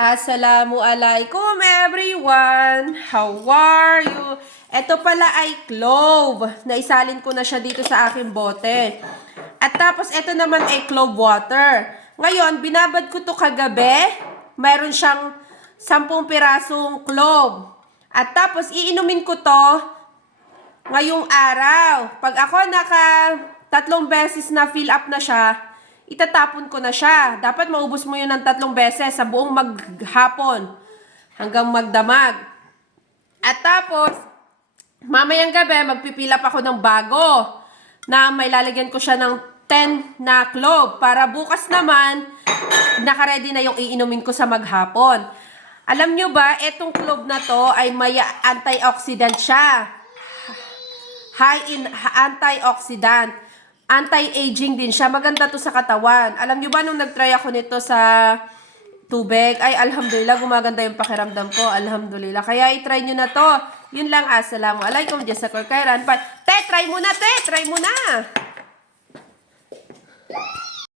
Assalamualaikum everyone! How are you? Ito pala ay clove. Naisalin ko na siya dito sa aking bote. At tapos ito naman ay clove water. Ngayon, binabad ko to kagabi. Mayroon siyang 10 pirasong clove. At tapos iinumin ko to ngayong araw. Pag ako naka 3 beses na fill up na siya, itatapon ko na siya. Dapat maubos mo yun ng 3 beses sa buong maghapon hanggang magdamag. At tapos, mamayang gabi, magpipilap ako ng bago na may lalagyan ko siya ng 10 na clove para bukas naman, nakaready na yung iinumin ko sa maghapon. Alam nyo ba, etong clove na to ay may antioxidant siya. High in antioxidant. Anti-aging din siya. Maganda to sa katawan. Alam nyo ba, nung nag-try ako nito sa tubig, ay alhamdulillah, gumaganda yung pakiramdam ko. Alhamdulillah. Kaya i-try nyo na to. Yun lang. Assalamualaikum. Jazakallah khairan. Te, try mo na, te. Try mo na.